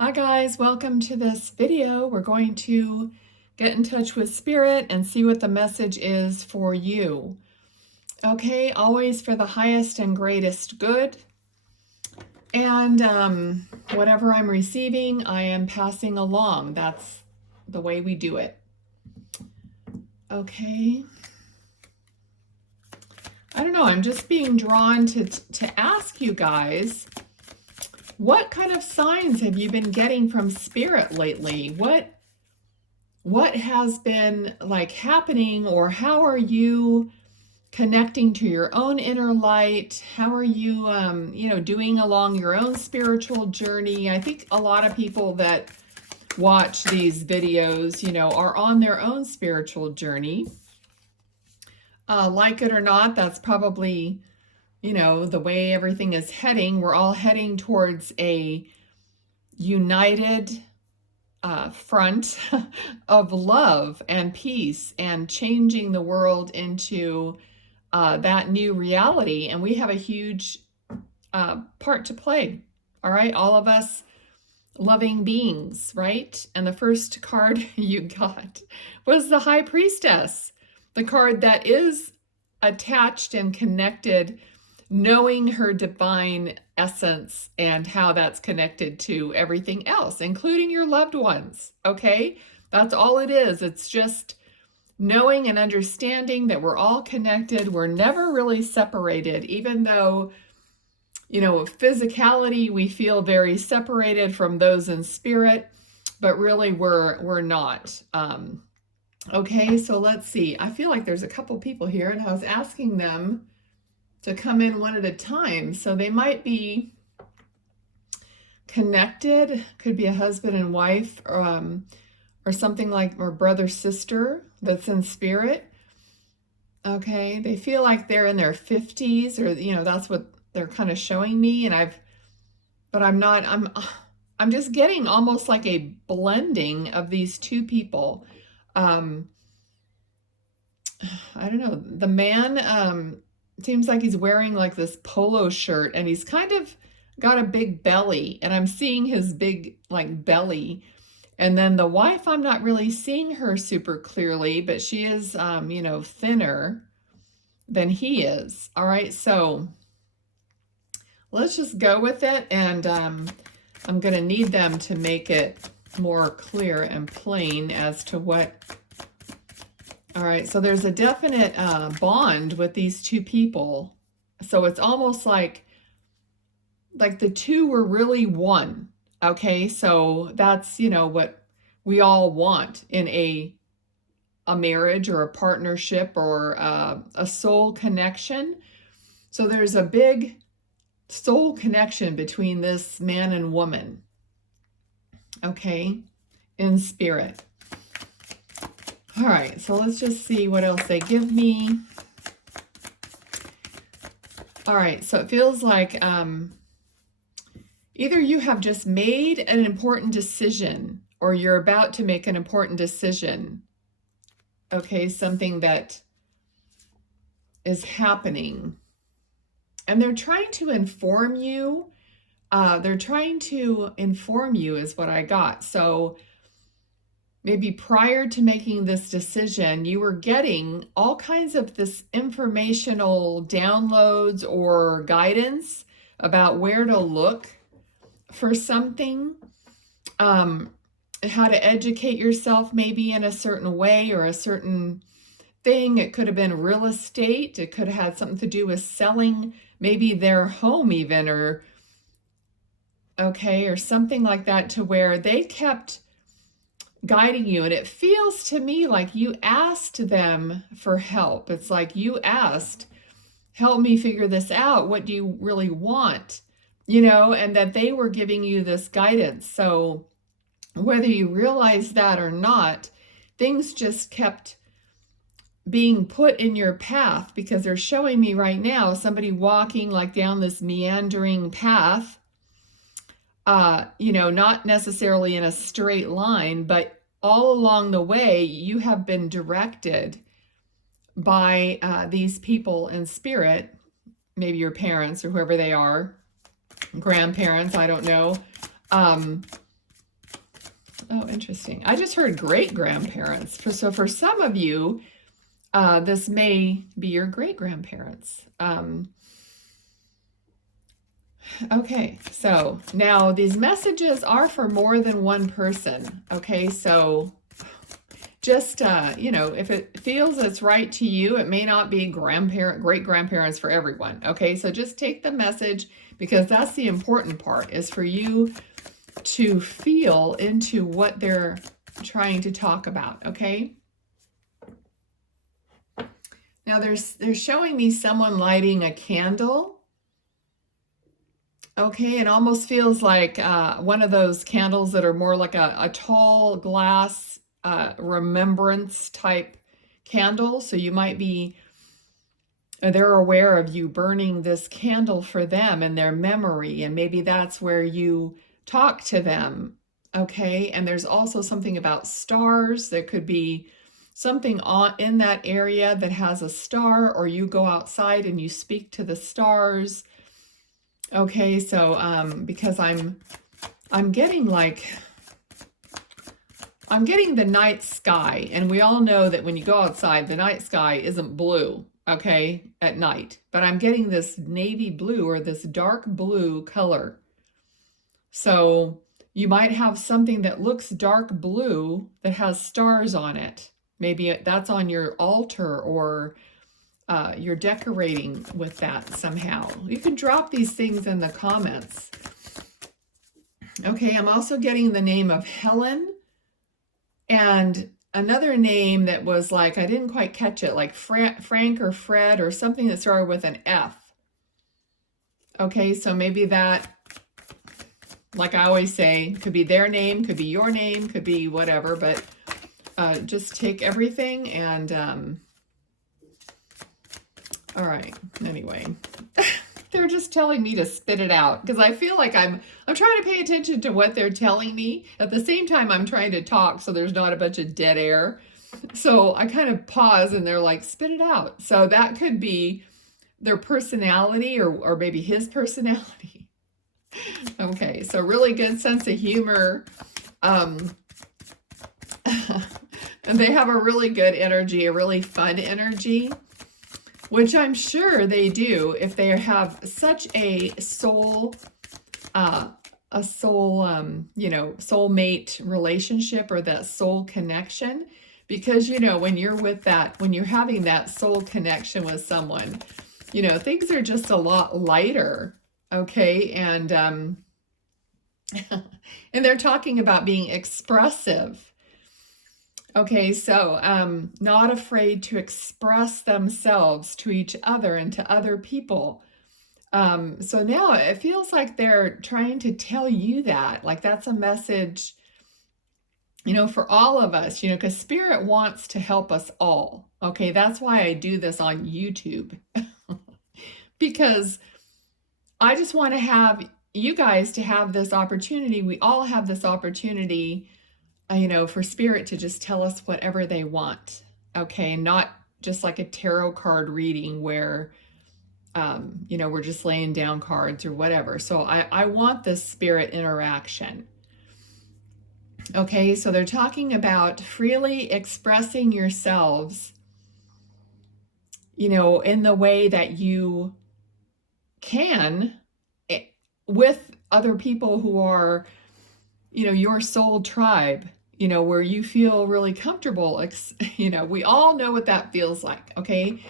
Hi guys, welcome to this video. We're going to get in touch with Spirit and see what the message is for you. Okay, always for the highest and greatest good. And whatever I'm receiving, I am passing along. That's the way we do it. Okay. I don't know, I'm just being drawn to ask you guys, what kind of signs have you been getting from Spirit lately? What has been like happening, or how are you connecting to your own inner light? How are you, doing along your own spiritual journey? I think a lot of people that watch these videos, are on their own spiritual journey. Like it or not, that's probably the way everything is heading. We're all heading towards a united front of love and peace and changing the world into that new reality. And we have a huge part to play. All right, all of us loving beings, right? And the first card you got was the High Priestess, the card that is attached and connected, knowing her divine essence and how that's connected to everything else, including your loved ones, okay? That's all it is. It's just knowing and understanding that we're all connected. We're never really separated, even though, physicality, we feel very separated from those in spirit, but really we're not. Okay, so let's see. I feel like there's a couple people here, and I was asking them to come in one at a time. So they might be connected, could be a husband and wife, or something like, or brother, sister that's in spirit. Okay, they feel like they're in their 50s, or, that's what they're kind of showing me. But I'm not, I'm just getting almost like a blending of these two people. I don't know, the man, seems like he's wearing like this polo shirt, and he's kind of got a big belly, and I'm seeing his big like belly. And then the wife, I'm not really seeing her super clearly, but she is, thinner than he is. All right, so let's just go with it. And I'm going to need them to make it more clear and plain as to what. All right, so there's a definite bond with these two people. So it's almost like the two were really one. Okay, so that's, what we all want in a marriage or a partnership or a soul connection. So there's a big soul connection between this man and woman. Okay, in spirit. All right, so let's just see what else they give me. All right, so it feels like either you have just made an important decision, or you're about to make an important decision. Okay, something that is happening. And they're trying to inform you. Is what I got. So maybe prior to making this decision, you were getting all kinds of this informational downloads or guidance about where to look for something, how to educate yourself maybe in a certain way or a certain thing. It could have been real estate. It could have had something to do with selling maybe their home even, or something like that, to where they kept guiding you. And it feels to me like you asked them for help. It's like you asked, help me figure this out. What do you really want? And that they were giving you this guidance. So whether you realize that or not, things just kept being put in your path, because they're showing me right now somebody walking like down this meandering path, not necessarily in a straight line, but all along the way, you have been directed by these people in spirit, maybe your parents or whoever they are, grandparents, I don't know. Oh, interesting. I just heard great-grandparents. So for some of you, this may be your great-grandparents. Okay, so now these messages are for more than one person. Okay, so just, if it feels it's right to you, it may not be great-grandparents for everyone. Okay, so just take the message, because that's the important part, is for you to feel into what they're trying to talk about. Okay. Now they're showing me someone lighting a candle. Okay, it almost feels like one of those candles that are more like a tall glass remembrance type candle. So you might be, they're aware of you burning this candle for them and their memory, and maybe that's where you talk to them. Okay, and there's also something about stars. There could be something in that area that has a star, or you go outside and you speak to the stars. Okay, so because I'm getting I'm getting the night sky, and we all know that when you go outside, the night sky isn't blue, okay, at night, but I'm getting this navy blue or this dark blue color. So you might have something that looks dark blue that has stars on it. Maybe that's on your altar, or you're decorating with that somehow. You can drop these things in the comments. Okay, I'm also getting the name of Helen, and another name that was like, I didn't quite catch it, like Frank or Fred or something that started with an F. Okay, so maybe that, like I always say, could be their name, could be your name, could be whatever, but just take everything and, all right, anyway. They're just telling me to spit it out, because I feel like I'm trying to pay attention to what they're telling me. At the same time, I'm trying to talk so there's not a bunch of dead air. So I kind of pause and they're like, spit it out. So that could be their personality, or maybe his personality. Okay, so really good sense of humor. And they have a really good energy, a really fun energy, which I'm sure they do if they have such a soulmate relationship, or that soul connection. Because, when you're when you're having that soul connection with someone, things are just a lot lighter. Okay. And, and they're talking about being expressive. Okay, so not afraid to express themselves to each other and to other people. So now it feels like they're trying to tell you that, like that's a message, for all of us, because Spirit wants to help us all. Okay, that's why I do this on YouTube. Because I just want to have you guys to have this opportunity. We all have this opportunity, for Spirit to just tell us whatever they want. Okay, not just like a tarot card reading where, we're just laying down cards or whatever. So I want this Spirit interaction. Okay, so they're talking about freely expressing yourselves, in the way that you can, with other people who are, your soul tribe, where you feel really comfortable. We all know what that feels like, okay?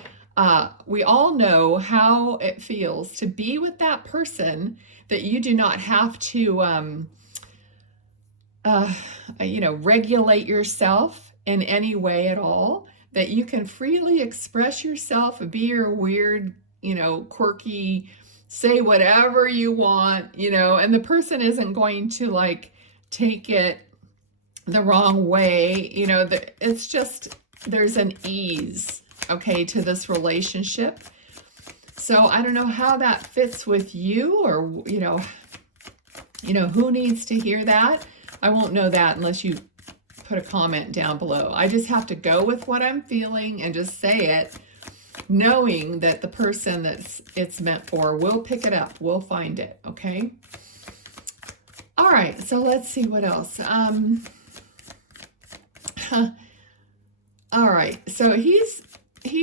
We all know how it feels to be with that person that you do not have to, regulate yourself in any way at all, that you can freely express yourself, be your weird, quirky, say whatever you want, and the person isn't going to take it the wrong way. It's just, there's an ease, okay, to this relationship. So I don't know how that fits with you, or, who needs to hear that. I won't know that unless you put a comment down below. I just have to go with what I'm feeling and just say it, knowing that the person it's meant for will pick it up, will find it, okay? All right, so let's see what else. All right, so he's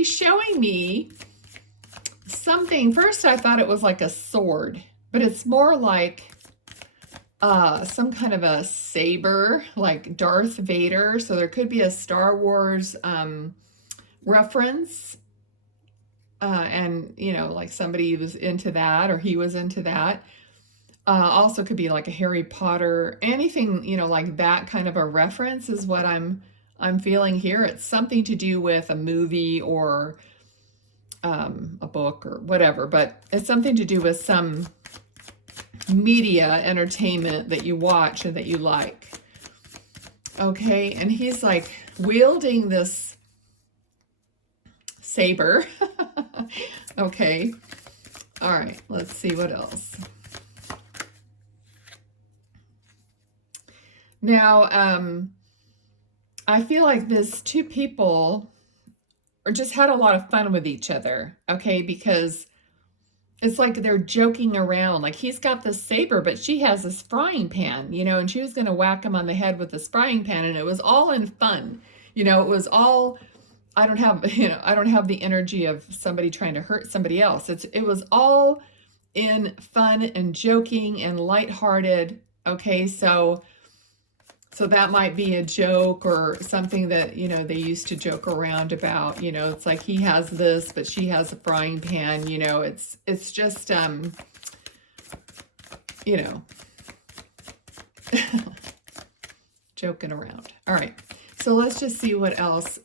showing me something. First I thought it was like a sword, but it's more like some kind of a saber, like Darth Vader. So there could be a Star Wars reference, and you know, like somebody was into that, or he was into that. Also could be like a Harry Potter, anything, you know, like that kind of a reference is what I'm feeling here. It's something to do with a movie or a book or whatever, but it's something to do with some media entertainment that you watch and that you like. Okay, and he's like wielding this saber. Okay, all right, let's see what else. Now, I feel like this two people or just had a lot of fun with each other, okay, because it's like they're joking around. Like he's got this saber, but she has this frying pan, you know, and she was going to whack him on the head with this frying pan, and it was all in fun. You know, it was all, I don't have, you know, I don't have the energy of somebody trying to hurt somebody else. It was all in fun and joking and lighthearted. Okay, so that might be a joke or something that, you know, they used to joke around about. You know, it's like he has this, but she has a frying pan. You know, it's just, you know, joking around. All right, so let's just see what else.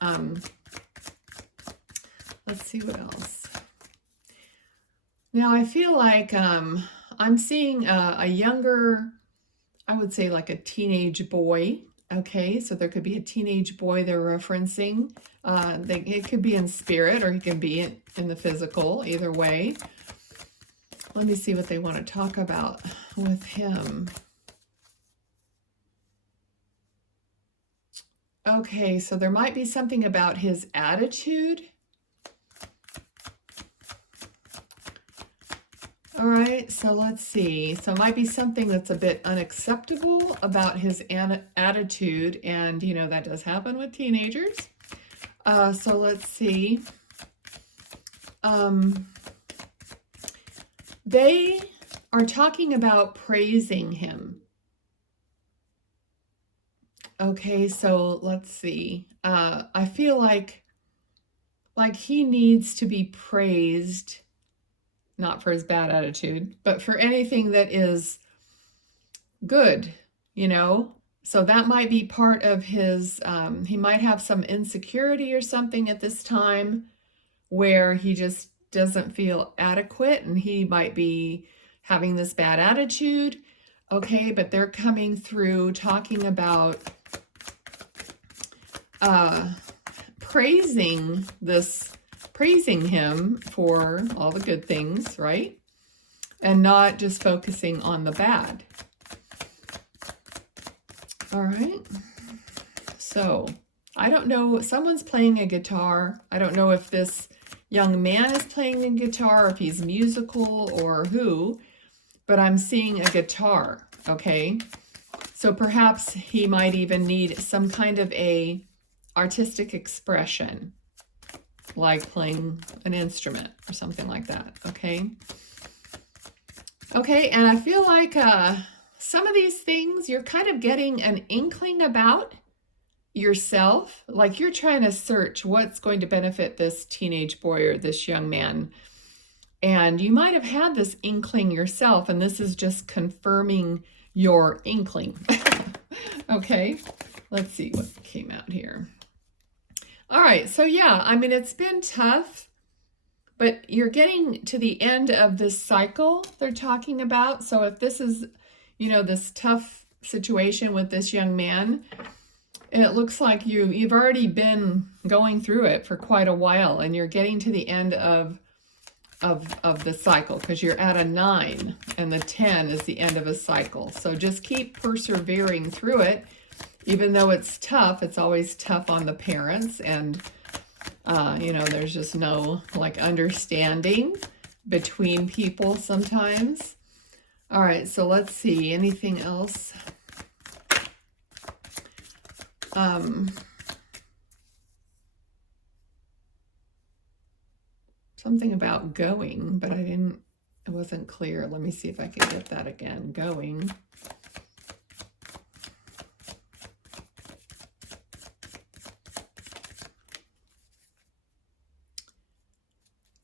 Let's see what else. Now, I feel like I'm seeing a younger, I would say like a teenage boy. Okay, so there could be a teenage boy they're referencing. It could be in spirit or he can be in the physical, either way. Let me see what they want to talk about with him. Okay, so there might be something about his attitude. All right, so let's see. So it might be something that's a bit unacceptable about his attitude, and you know, that does happen with teenagers. So let's see. They are talking about praising him. Okay, so let's see. I feel like he needs to be praised, not for his bad attitude, but for anything that is good, you know? So that might be part of his, he might have some insecurity or something at this time where he just doesn't feel adequate, and he might be having this bad attitude. Okay, but they're coming through talking about praising him for all the good things, right? And not just focusing on the bad. All right. So I don't know, someone's playing a guitar. I don't know if this young man is playing a guitar, or if he's musical or who, but I'm seeing a guitar, okay? So perhaps he might even need some kind of a artistic expression, like playing an instrument or something like that, okay? Okay, and I feel like some of these things you're kind of getting an inkling about yourself, like you're trying to search what's going to benefit this teenage boy or this young man. And you might have had this inkling yourself, and this is just confirming your inkling. Okay, let's see what came out here. All right, so yeah, I mean, it's been tough, but you're getting to the end of this cycle they're talking about. So if this is, you know, this tough situation with this young man, it looks like you've already been going through it for quite a while, and you're getting to the end of the cycle, because you're at a 9 and the 10 is the end of a cycle. So just keep persevering through it. Even though it's tough, it's always tough on the parents, and you know, there's just no like understanding between people sometimes. All right, so let's see, anything else? something about going, but it wasn't clear. Let me see if I can get that again. Going.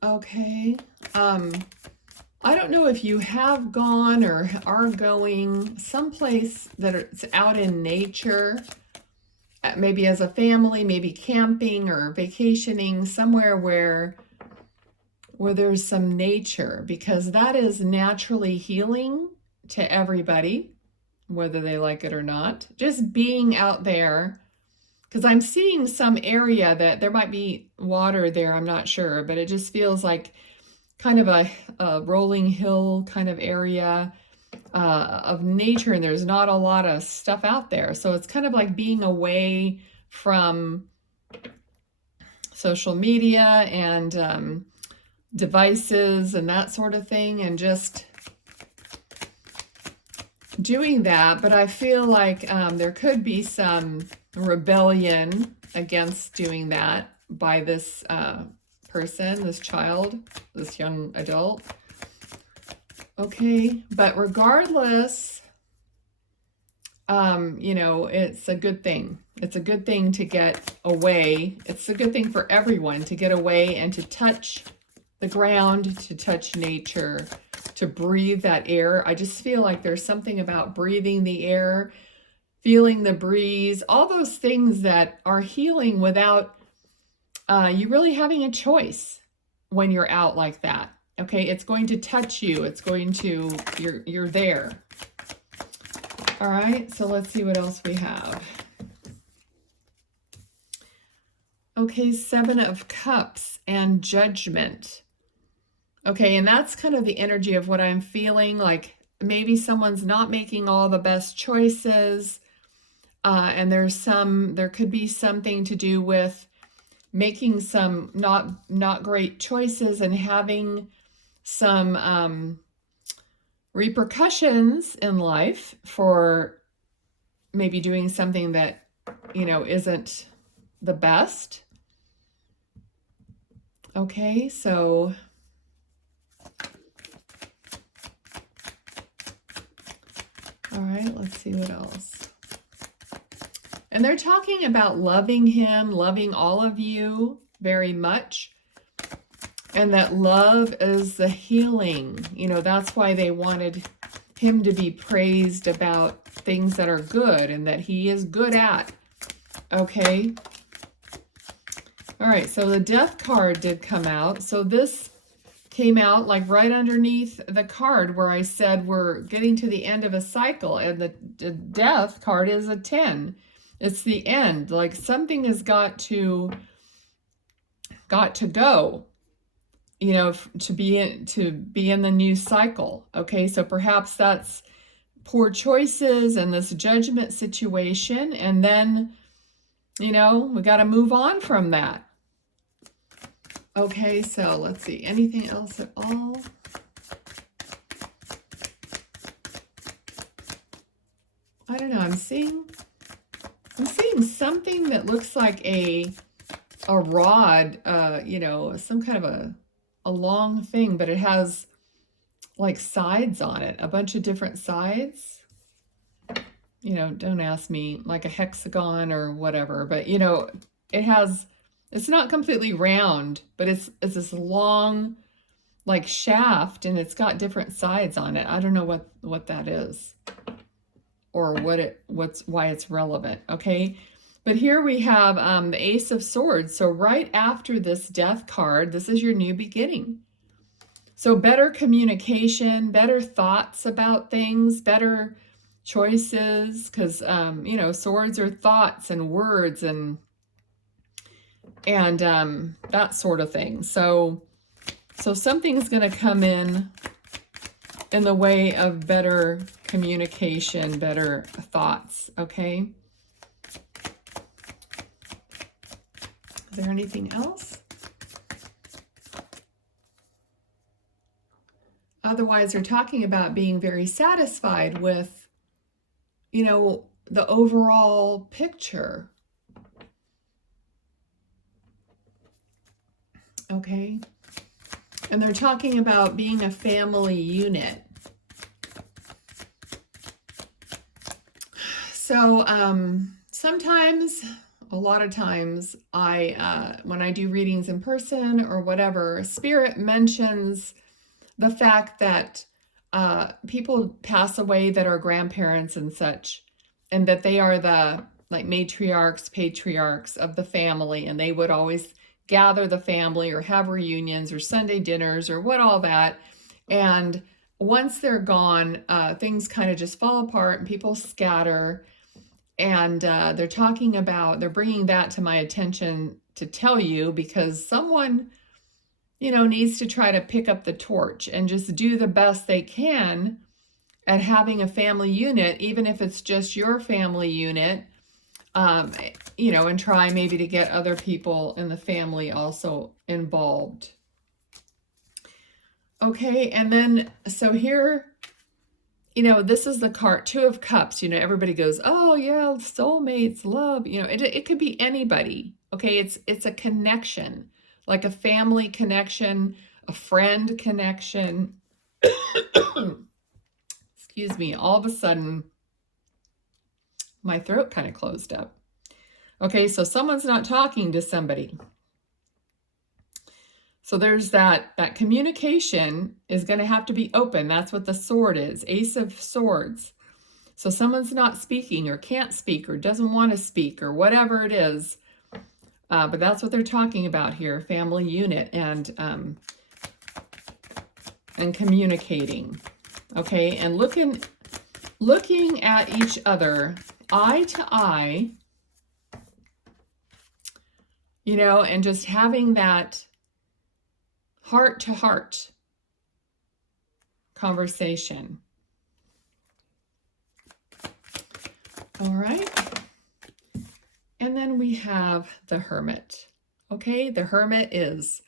Okay. I don't know if you have gone or are going someplace it's out in nature, maybe as a family, maybe camping or vacationing, somewhere where there's some nature, because that is naturally healing to everybody, whether they like it or not. Just being out there, because I'm seeing some area that there might be water there, I'm not sure, but it just feels like kind of a rolling hill kind of area of nature, and there's not a lot of stuff out there. So it's kind of like being away from social media and devices and that sort of thing, and just doing that. But I feel like there could be some rebellion against doing that by this person, this child, this young adult. Okay, but regardless, you know, it's a good thing. It's a good thing to get away. It's a good thing for everyone to get away and to touch the ground, to touch nature, to breathe that air. I just feel like there's something about breathing the air, feeling the breeze, all those things that are healing without you really having a choice when you're out like that. Okay, it's going to touch you. It's going to, you're there. All right, so let's see what else we have. Okay, 7 of Cups and Judgment. Okay, and that's kind of the energy of what I'm feeling, like maybe someone's not making all the best choices, and there could be something to do with making some not great choices and having some repercussions in life for maybe doing something that, you know, isn't the best. Okay, so all right, let's see what else. And they're talking about loving him, loving all of you very much. And that love is the healing. You know, that's why they wanted him to be praised about things that are good and that he is good at. Okay. All right, so the Death card did come out. So this came out like right underneath the card where I said we're getting to the end of a cycle, and the Death card is a 10. It's the end. Like something has got to go, you know, to be in the new cycle. Okay, so perhaps that's poor choices and this judgment situation, and then, you know, we got to move on from that. Okay, so let's see, anything else at all? I don't know, I'm seeing something that looks like a rod, you know, some kind of a long thing, but it has like sides on it, a bunch of different sides. You know, don't ask me, like a hexagon or whatever, but you know, it's not completely round, but it's this long like shaft, and it's got different sides on it. I don't know what that is, or why it's relevant. Okay, but here we have the Ace of Swords. So right after this Death card, this is your new beginning. So better communication, better thoughts about things, better choices, because you know, swords are thoughts and words and that sort of thing. So something's going to come in the way of better communication, better thoughts. Okay. Is there anything else? Otherwise, they're talking about being very satisfied with, you know, the overall picture. Okay. And they're talking about being a family unit. So sometimes, a lot of times, when I do readings in person or whatever, Spirit mentions the fact that people pass away that are grandparents and such, and that they are the like matriarchs, patriarchs of the family, and they would always gather the family or have reunions or Sunday dinners or what all that. And once they're gone, things kind of just fall apart and people scatter. And they're bringing that to my attention to tell you, because someone, needs to try to pick up the torch and just do the best they can at having a family unit, even if it's just your family unit, and try maybe to get other people in the family also involved. Okay, and then, so here, this is the card, Two of Cups. Everybody goes, oh yeah, soulmates, love. It could be anybody. Okay, it's a connection, like a family connection, a friend connection. Excuse me, all of a sudden, my throat kind of closed up. Okay, so someone's not talking to somebody. So there's that communication is going to have to be open. That's what the sword is, Ace of Swords. So someone's not speaking or can't speak or doesn't want to speak or whatever it is. But that's what they're talking about here, family unit and communicating. Okay, and looking at each other eye to eye, and just having that heart-to-heart conversation. All right. And then we have the Hermit. Okay, the Hermit is,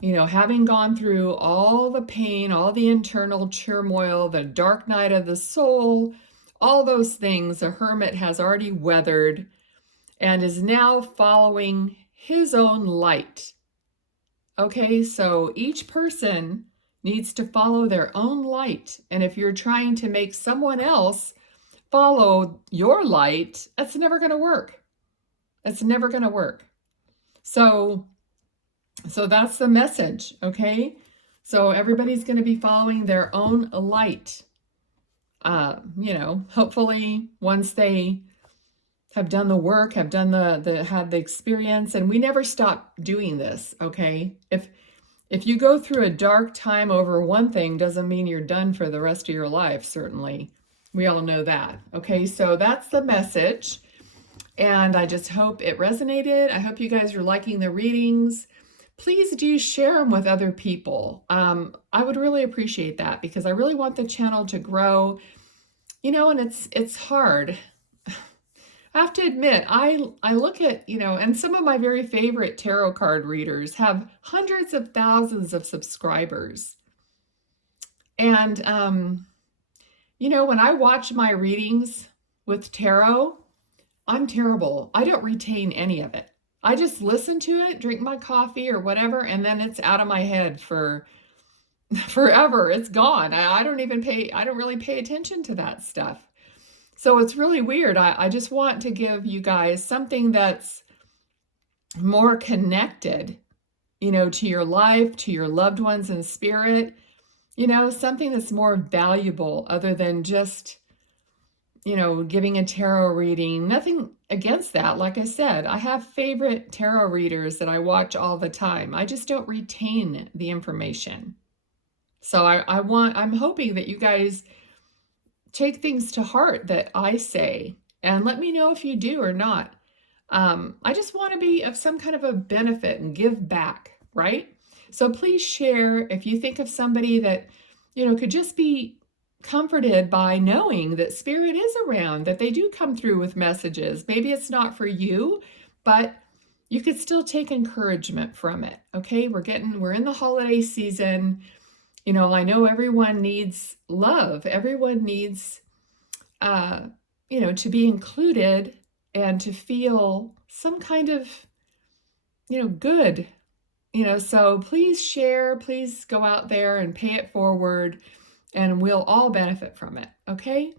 having gone through all the pain, all the internal turmoil, the dark night of the soul, all those things, the Hermit has already weathered and is now following his own light. Okay, so each person needs to follow their own light. And if you're trying to make someone else follow your light, that's never going to work. It's never going to work. So that's the message, okay? So everybody's going to be following their own light. Hopefully once they have done the work, have done had the experience, and we never stop doing this, okay? If you go through a dark time over one thing, doesn't mean you're done for the rest of your life, certainly. We all know that, okay? So that's the message, and I just hope it resonated. I hope you guys are liking the readings. Please do share them with other people. I would really appreciate that, because I really want the channel to grow, and it's hard. I have to admit, I look at, and some of my very favorite tarot card readers have hundreds of thousands of subscribers. And, when I watch my readings with tarot, I'm terrible. I don't retain any of it. I just listen to it, drink my coffee or whatever, and then it's out of my head for forever. It's gone. I don't really pay attention to that stuff. So it's really weird. I just want to give you guys something that's more connected, to your life, to your loved ones in spirit, something that's more valuable other than just, giving a tarot reading. Nothing against that. Like I said, I have favorite tarot readers that I watch all the time. I just don't retain the information. So I'm hoping that you guys take things to heart that I say, and let me know if you do or not. I just want to be of some kind of a benefit and give back, right? So please share if you think of somebody that, could just be comforted by knowing that spirit is around, that they do come through with messages. Maybe it's not for you, but you could still take encouragement from it. Okay, we're in the holiday season. I know everyone needs love. Everyone needs, to be included and to feel some kind of, good So please share, please go out there and pay it forward, and we'll all benefit from it. Okay?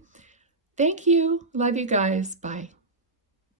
Thank you. Love you guys. Bye.